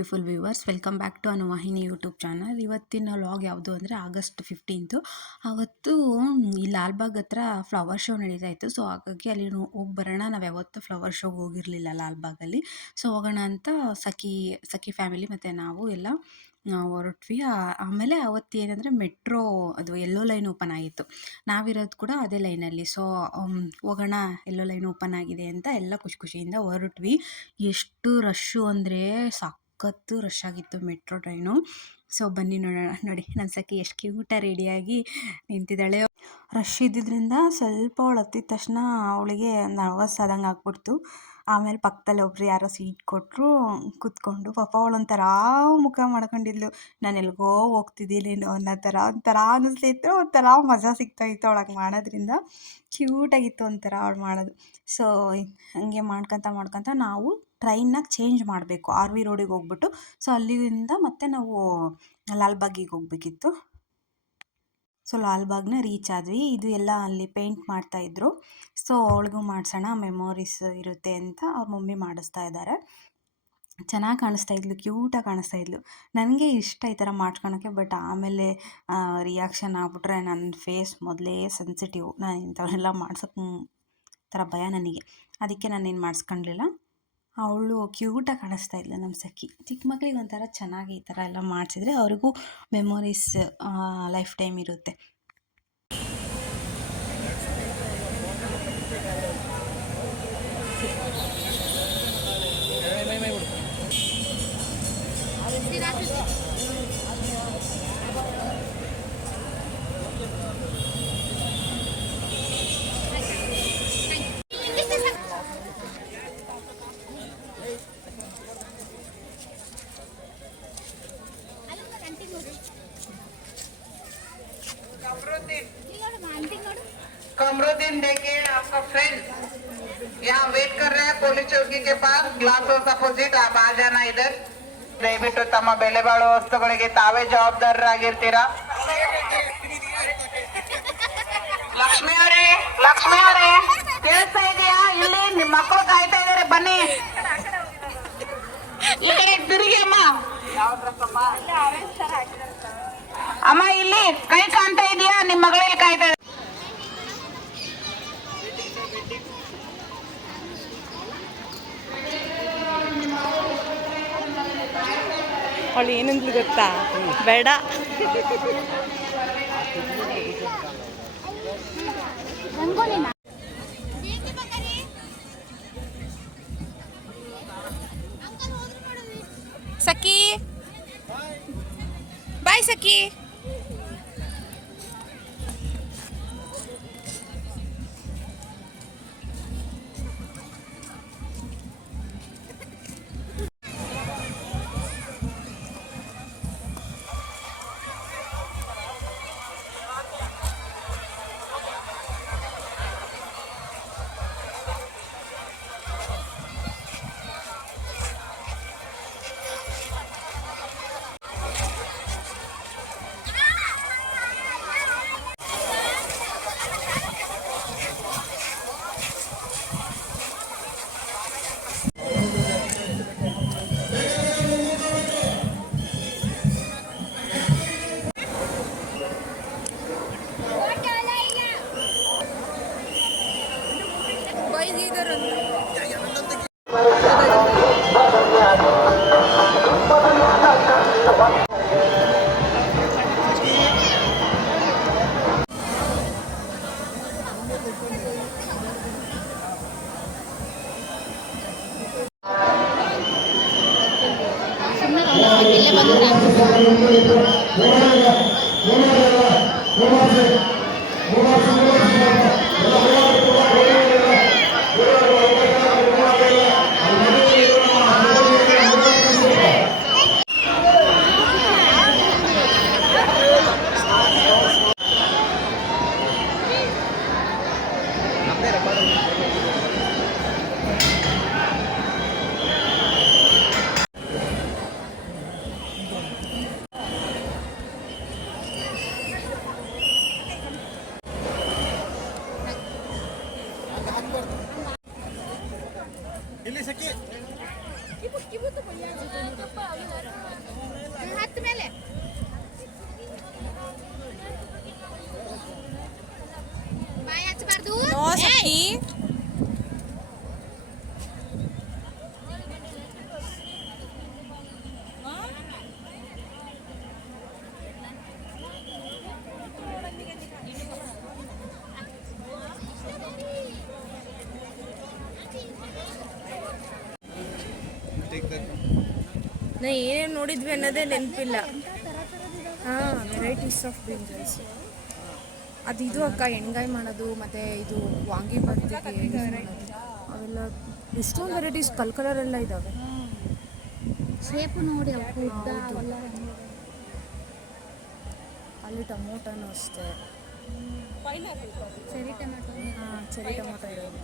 Beautiful viewers, welcome back to Anuvahini YouTube channel. ಇವತ್ತಿನ vlog ಯಾವುದು ಅಂದರೆ ಆಗಸ್ಟ್ 15. ಅವತ್ತು ಈ ಲಾಲ್ಬಾಗ್ ಹತ್ರ ಫ್ಲವರ್ ಶೋ ನಡೀತಾ ಇತ್ತು. ಸೊ ಹಾಗಾಗಿ ಅಲ್ಲಿ ಹೋಗಿ ಬರೋಣ, ನಾವು ಯಾವತ್ತೂ ಫ್ಲವರ್ ಶೋಗೆ ಹೋಗಿರಲಿಲ್ಲ ಲಾಲ್ಬಾಗಲ್ಲಿ. ಸೊ ಹೋಗೋಣ ಅಂತ ಸಖಿ ಫ್ಯಾಮಿಲಿ ಮತ್ತು ನಾವು ಎಲ್ಲ ಹೊರಟ್ವಿ. ಆಮೇಲೆ ಅವತ್ತು ಏನಂದರೆ ಮೆಟ್ರೋ ಅದು ಎಲ್ಲೋ ಲೈನ್ ಓಪನ್ ಆಗಿತ್ತು. ನಾವಿರೋದು ಕೂಡ ಅದೇ ಲೈನಲ್ಲಿ. ಸೊ ಹೋಗೋಣ, ಎಲ್ಲೋ ಲೈನ್ ಓಪನ್ ಆಗಿದೆ ಅಂತ ಎಲ್ಲ ಖುಷಿಯಿಂದ ಹೊರಟ್ವಿ. ಎಷ್ಟು ರಶ್ಶು ಅಂದರೆ ಸಖತ್ತು ರಶ್ ಆಗಿತ್ತು ಮೆಟ್ರೋ ಟ್ರೈನು. ಸೊ ಬನ್ನಿ ನೋಡೋಣ. ನೋಡಿ ನನ್ನ ಸಖಿ ಎಷ್ಟು ಕ್ಯೂಟಾಗಿ ರೆಡಿಯಾಗಿ ನಿಂತಿದ್ದಾಳೆ. ರಶ್ ಇದ್ದಿದ್ದರಿಂದ ಸ್ವಲ್ಪ ಅವಳು ಹತ್ತಿದ ತಕ್ಷಣ ಅವಳಿಗೆ ನರ್ವಸ್ ಆದಂಗೆ ಆಗ್ಬಿಡ್ತು. ಆಮೇಲೆ ಪಕ್ಕದಲ್ಲಿ ಒಬ್ರು ಯಾರೋ ಸೀಟ್ ಕೊಟ್ಟರು, ಕೂತ್ಕೊಂಡು ಪಾಪ ಅವಳೊಂಥರ ಮುಖ ಮಾಡ್ಕೊಂಡಿದ್ಲು. ನಾನು ಎಲ್ಗೋ ಹೋಗ್ತಿದ್ದೀನಿ ಅನ್ನೋ ಒಂಥರ ಅನ್ನಿಸ್ತಿತ್ತು. ಒಂಥರ ಮಜಾ ಸಿಗ್ತಾಯಿತ್ತು ಅವಳಿಗೆ ಮಾಡೋದ್ರಿಂದ. ಕ್ಯೂಟಾಗಿತ್ತು ಒಂಥರ ಅವಳು ಮಾಡೋದು. ಸೊ ಹಂಗೆ ಮಾಡ್ಕೊತ ನಾವು ಟ್ರೈನ್ನ ಚೇಂಜ್ ಮಾಡಬೇಕು. ಆರ್ ವಿ ರೋಡಿಗೆ ಹೋಗ್ಬಿಟ್ಟು ಸೊ ಅಲ್ಲಿಂದ ಮತ್ತೆ ನಾವು ಲಾಲ್ಬಾಗಿಗೆ ಹೋಗ್ಬೇಕಿತ್ತು. ಸೊ ಲಾಲ್ಬಾಗ್ನ ರೀಚ್ ಆದ್ವಿ. ಇದು ಎಲ್ಲ ಅಲ್ಲಿ ಪೇಂಟ್ ಮಾಡ್ತಾಯಿದ್ರು. ಸೊ ಅವಳಿಗೂ ಮಾಡಿಸೋಣ, ಮೆಮೊರೀಸ್ ಇರುತ್ತೆ ಅಂತ ಅವ್ರ ಮಮ್ಮಿ ಮಾಡಿಸ್ತಾ ಇದ್ದಾರೆ. ಚೆನ್ನಾಗಿ ಕಾಣಿಸ್ತಾ ಇದ್ಲು, ಕ್ಯೂಟಾಗಿ ಕಾಣಿಸ್ತಾ ಇದ್ಲು. ನನಗೆ ಇಷ್ಟ ಈ ಥರ ಮಾಡ್ಕೊಳಕ್ಕೆ. ಬಟ್ ಆಮೇಲೆ ರಿಯಾಕ್ಷನ್ ಆಗ್ಬಿಟ್ರೆ ನನ್ನ ಫೇಸ್ ಮೊದಲೇ ಸೆನ್ಸಿಟಿವ್. ನಾನು ಇಂಥವನ್ನೆಲ್ಲ ಮಾಡ್ಸೋಕ್ಕೆ ಥರ ಭಯ ನನಗೆ. ಅದಕ್ಕೆ ನಾನೇನು ಮಾಡಿಸ್ಕೊಂಡಿಲ್ಲ. ಅವಳು ಕ್ಯೂಟಾಗಿ ಕಾಣಿಸ್ತಾ ಇದ್ಲು ನಮ್ಮ ಸಖಿ. ಚಿಕ್ಕ ಮಕ್ಳಿಗೆ ಒಂಥರ ಚೆನ್ನಾಗಿ ಈ ಥರ ಎಲ್ಲ ಮಾಡಿಸಿದ್ರೆ ಅವ್ರಿಗೂ ಮೆಮೊರೀಸ್ ಲೈಫ್ ಟೈಮ್ ಇರುತ್ತೆ. कमरुद्दीन देखिए आपका फ्रेंड यहाँ वेट कर रहे हैं पुलिस चौकी के पास, ग्लास हाउस अपोजिट. आप आ जाना इधर. ದಯವಿಟ್ಟು ತಮ್ಮ ಬೆಲೆ ಬಾಳುವ ವಸ್ತುಗಳಿಗೆ ತಾವೇ ಜವಾಬ್ದಾರರಾಗಿರ್ತೀರಾ. ಲಕ್ಷ್ಮಿ ಅವರೇ ಕೇಳಿಸ್ತಾ ಇದೆಯಾ? ಇಲ್ಲಿ ನಿಮ್ಮ ಮಕ್ಕಳು ಕಾಯ್ತಾ ಇದಾರೆ, ಬನ್ನಿ ಈ ಕಡೆ ತಿರುಗಿ. ಅಮ್ಮ ಇಲ್ಲಿ ಕೈ ಕಾಣ್ತಾ ಇದೆಯಾ? ನಿಮ್ಮ ಮಗಳಲ್ಲಿ ಕಾಯ್ತಾ ಇದೆ. ಅವಳು ಏನಂದ್ಲು ಗೊತ್ತಾ? ಬೇಡ ಸಖಿ, ಬಾಯ್ ಸಖಿ. Ili sakit. Ibu tu boleh. No ಸಖಿ. ನಾ ಏನೇನು ನೋಡಿದ್ವಿ ಅನ್ನೋದೇ ನೆನಪಿಲ್ಲ. ಹಾಂ, ವೆರೈಟೀಸ್ ಆಫ್ ಬ್ರಿಂಜಲ್ಸ್. ಅದು ಇದು ಅಕ್ಕ ಎಣ್ಗಾಯಿ ಮಾಡೋದು, ಮತ್ತು ಇದು ವಾಂಗಿ ಭರ್ತಿಗೆ ಅವೆಲ್ಲ ಎಷ್ಟೊಂದು ವೆರೈಟೀಸ್ ಕಲರೆಲ್ಲ ಇದ್ದಾವೆ. ಶೇಪು ನೋಡಿ ಉದ್ದ ಅವೆಲ್ಲ ಅಲ್ಲಿ ಟೊಮೊಟೊನೂ ಅಷ್ಟೇ. Cherry tomato. ಹಾಂ, ಚೆರಿ ಟೊಮೊಟೊ ಇರೋದು.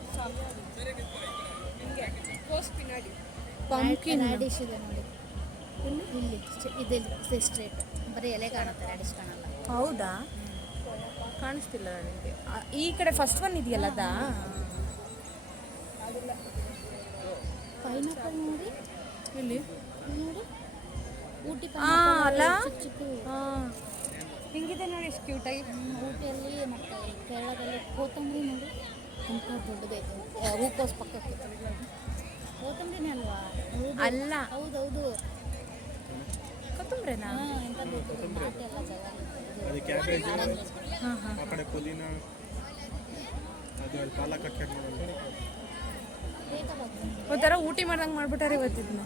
ಪಂಪ್ಕಿನ್ ರ್ಯಾಡಿಶ್ ಇದೆ ನೋಡಿ ಇಲ್ಲಿ. ಇದೆ ಸ್ಟ್ರೇಟ್, ಬರೀ ಎಲೆ ಕಾಣುತ್ತೆ, ರ್ಯಾಡಿಶ್ ಕಾಣಲ್ಲ. ಹೌದಾ, ಕಾಣಿಸ್ತಿಲ್ಲ ನನಗೆ. ಈ ಕಡೆ ಫಸ್ಟ್ ಒನ್ ಇದೆಯಲ್ಲ ಅದಾ? ಪೈನಾಪಲ್ ನೋಡಿ ಇಲ್ಲಿ ನೋಡಿ, ಊಟಿ ಹಾಂ ಅಲ್ಲ, ಚಿಕ್ಕ ಚಿಕ್ಕ. ಹಾಂ ಹಿಂಗಿದೆ ನೋಡಿ, ಎಷ್ಟು ಕ್ಯೂಟಾಗಿ. ಊಟಿಯಲ್ಲಿ ಮತ್ತು ಕೇರಳದಲ್ಲಿ ಕೊತ್ತಂಬರಿ ನೋಡಿ ಇಂಥ ದೊಡ್ಡದೈತೆ. ಹೂಕೋಸ್ ಪಕ್ಕಕ್ಕೆ ಕೊತ್ತಂಬರಿನೇ ಅಲ್ವಾ? ಅಲ್ಲ, ಹೌದೌದು. ಕೊತ್ತಂಬ್ರಿನಾ? ಹಾಂ, ಎಂಥ ದೊಡ್ಡದು ನಾಟಿ ಎಲ್ಲ ಜಾಗ. ಅದು ಕ್ಯಾಬೇಜ್, ಹಾಂ ಹಾಂ. ಆ ಕಡೆ ಪುದೀನ, ಅದು ಪಾಲಕ್ ಹಾಕಿ ಮಾಡೋದು. ಒಂಥರ ಊಟಿ ಮಾಡ್ದಂಗೆ ಮಾಡ್ಬಿಟ್ಟಾರೆ ಇವತ್ತಿದ್ನ.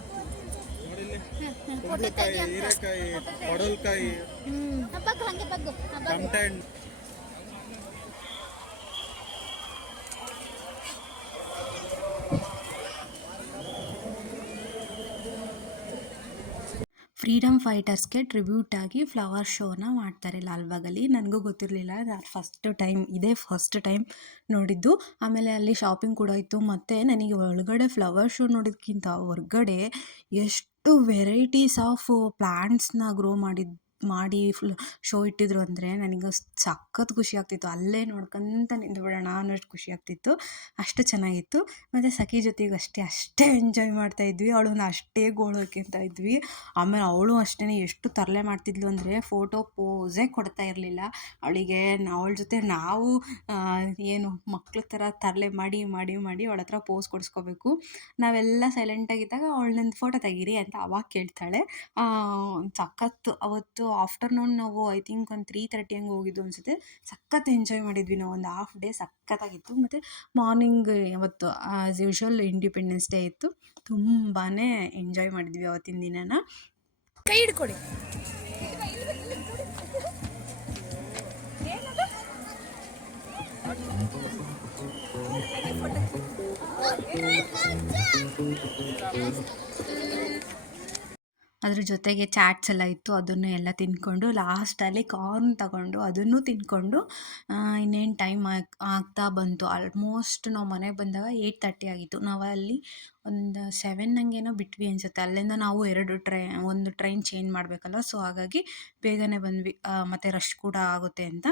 ನೋಡಿ ಇಲ್ಲಿ ಕುಂಬಳಕಾಯಿ, ಹೀರೆಕಾಯಿ, ಪಡವಲಕಾಯಿ, ಬಗ್ಗು ಹಂಗೆ ಬಗ್ಗು. ಟಮಟೆ ಹಣ್ಣು. ಫ್ರೀಡಮ್ ಫೈಟರ್ಸ್ಗೆ ಟ್ರಿಬ್ಯೂಟ್ ಆಗಿ ಫ್ಲವರ್ ಶೋನ ಮಾಡ್ತಾರೆ ಲಾಲ್ಬಾಗಲ್ಲಿ. ನನಗೂ ಗೊತ್ತಿರಲಿಲ್ಲ, ನಾನು ಫಸ್ಟ್ ಟೈಮ್ ನೋಡಿದ್ದು. ಆಮೇಲೆ ಅಲ್ಲಿ ಶಾಪಿಂಗ್ ಕೂಡ ಇತ್ತು. ಮತ್ತು ನನಗೆ ಒಳಗಡೆ ಫ್ಲವರ್ ಶೋ ನೋಡೋದಕ್ಕಿಂತ ಹೊರ್ಗಡೆ ಎಷ್ಟು ವೆರೈಟೀಸ್ ಆಫ್ ಪ್ಲ್ಯಾಂಟ್ಸ್ನ ಗ್ರೋ ಮಾಡಿ ಶೋ ಇಟ್ಟಿದ್ರು ಅಂದರೆ ನನಗೆ ಸಖತ್ ಖುಷಿ ಆಗ್ತಿತ್ತು. ಅಲ್ಲೇ ನೋಡ್ಕೊಂತ ನಿಂತ್ಬಿಡೋಣ ಅನ್ನೋಷ್ಟು ಖುಷಿ ಆಗ್ತಿತ್ತು, ಅಷ್ಟು ಚೆನ್ನಾಗಿತ್ತು. ಮತ್ತು ಸಖಿ ಜೊತೆಗೆ ಅಷ್ಟೇ ಎಂಜಾಯ್ ಮಾಡ್ತಾಯಿದ್ವಿ. ಅವಳನ್ನ ಅಷ್ಟೇ ಗೋಳೋಕ್ಕಿಂತ ಇದ್ವಿ. ಆಮೇಲೆ ಅವಳು ಅಷ್ಟೇ ಎಷ್ಟು ತರಲೆ ಮಾಡ್ತಿದ್ಲು ಅಂದರೆ ಫೋಟೋ ಪೋಸೇ ಕೊಡ್ತಾ ಇರಲಿಲ್ಲ ಅವಳಿಗೆ. ಅವಳ ಜೊತೆ ನಾವು ಏನು ಮಕ್ಳ ಥರ ತರಲೆ ಮಾಡಿ ಅವಳ ಹತ್ರ ಪೋಸ್ ಕೊಡಿಸ್ಕೋಬೇಕು. ನಾವೆಲ್ಲ ಸೈಲೆಂಟಾಗಿದ್ದಾಗ ಅವಳನ್ನೊಂದು ಫೋಟೋ ತೆಗೀರಿ ಅಂತ ಅವಾಗ ಕೇಳ್ತಾಳೆ. ಸಖತ್ತು ಅವತ್ತು ಆಫ್ಟರ್ನೂನ್ ನಾವು ಐ ಥಿಂಕ್ ಒಂದು 3:30 ಹಂಗೆ ಹೋಗಿದ್ದು ಅನಿಸುತ್ತೆ. ಸಖತ್ ಎಂಜಾಯ್ ಮಾಡಿದ್ವಿ ನಾವು, ಒಂದು ಹಾಫ್ ಡೇ ಸಖತ್ತಾಗಿತ್ತು. ಮತ್ತು ಮಾರ್ನಿಂಗ್ ಅವತ್ತು ಆ್ಯಸ್ ಯೂಶ್ವಲ್ ಇಂಡಿಪೆಂಡೆನ್ಸ್ ಡೇ ಇತ್ತು. ತುಂಬಾ ಎಂಜಾಯ್ ಮಾಡಿದ್ವಿ ಅವತ್ತಿನ ದಿನನ. ಕೈ ಹಿಡ್ಕೊಡಿ. ಅದ್ರ ಜೊತೆಗೆ ಚಾಟ್ಸ್ ಎಲ್ಲ ಇತ್ತು, ಅದನ್ನು ಎಲ್ಲ ತಿಂದ್ಕೊಂಡು ಲಾಸ್ಟಲ್ಲಿ ಕಾರ್ನ್ ತಗೊಂಡು ಅದನ್ನು ತಿಂದ್ಕೊಂಡು ಇನ್ನೇನು ಟೈಮ್ ಆಗ್ತಾ ಬಂತು. ಆಲ್ಮೋಸ್ಟ್ ನಾವು ಮನೆಗೆ ಬಂದಾಗ 8:30 ಆಗಿತ್ತು. ನಾವು ಅಲ್ಲಿ ಒಂದು 7 ಹಂಗೇನೋ ಬಿಟ್ವಿ ಅನಿಸುತ್ತೆ. ಅಲ್ಲಿಂದ ನಾವು ಒಂದು ಟ್ರೈನ್ ಚೇಂಜ್ ಮಾಡಬೇಕಲ್ಲ, ಸೊ ಹಾಗಾಗಿ ಬೇಗನೆ ಬಂದ್ವಿ. ಮತ್ತು ರಶ್ ಕೂಡ ಆಗುತ್ತೆ ಅಂತ.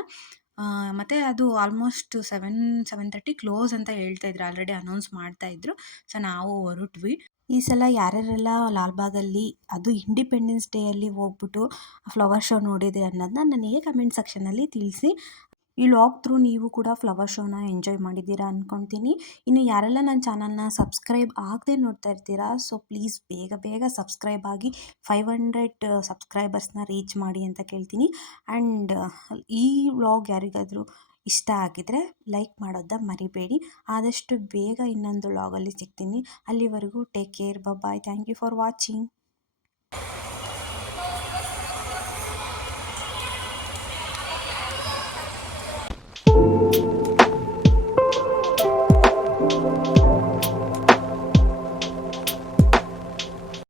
ಮತ್ತು ಅದು ಆಲ್ಮೋಸ್ಟ್ 7:30 ಕ್ಲೋಸ್ ಅಂತ ಹೇಳ್ತಾಯಿದ್ರು, ಆಲ್ರೆಡಿ ಅನೌನ್ಸ್ ಮಾಡ್ತಾಯಿದ್ರು. ಸೊ ನಾವು ಹೊರಟ್ವಿ. ಈ ಸಲ ಯಾರ್ಯಾರೆಲ್ಲ ಲಾಲ್ಬಾಗಲ್ಲಿ ಅದು ಇಂಡಿಪೆಂಡೆನ್ಸ್ ಡೇಯಲ್ಲಿ ಹೋಗ್ಬಿಟ್ಟು ಫ್ಲವರ್ ಶೋ ನೋಡಿದೆ ಅನ್ನೋದನ್ನ ನನಗೆ ಕಮೆಂಟ್ ಸೆಕ್ಷನಲ್ಲಿ ತಿಳಿಸಿ. ಈ ಲಾಗ್ ಥ್ರೂ ನೀವು ಕೂಡ ಫ್ಲವರ್ ಶೋನ ಎಂಜಾಯ್ ಮಾಡಿದ್ದೀರಾ ಅಂದ್ಕೊತೀನಿ. ಇನ್ನು ಯಾರೆಲ್ಲ ನನ್ನ ಚಾನಲ್ನ ಸಬ್ಸ್ಕ್ರೈಬ್ ಆಗದೆ ನೋಡ್ತಾ ಇರ್ತೀರಾ, ಸೊ ಪ್ಲೀಸ್ ಬೇಗ ಸಬ್ಸ್ಕ್ರೈಬ್ ಆಗಿ 500 ಸಬ್ಸ್ಕ್ರೈಬರ್ಸ್ನ ರೀಚ್ ಮಾಡಿ ಅಂತ ಕೇಳ್ತೀನಿ. ಆ್ಯಂಡ್ ಈ ವ್ಲಾಗ್ ಯಾರಿಗಾದರೂ ಇಷ್ಟ ಆಗಿದರೆ ಲೈಕ್ ಮಾಡೋದನ್ನ ಮರಿಬೇಡಿ. ಆದಷ್ಟು ಬೇಗ ಇನ್ನೊಂದು ವ್ಲಾಗಲ್ಲಿ ಸಿಗ್ತೀನಿ. ಅಲ್ಲಿವರೆಗೂ take care, bye. Thank you for watching.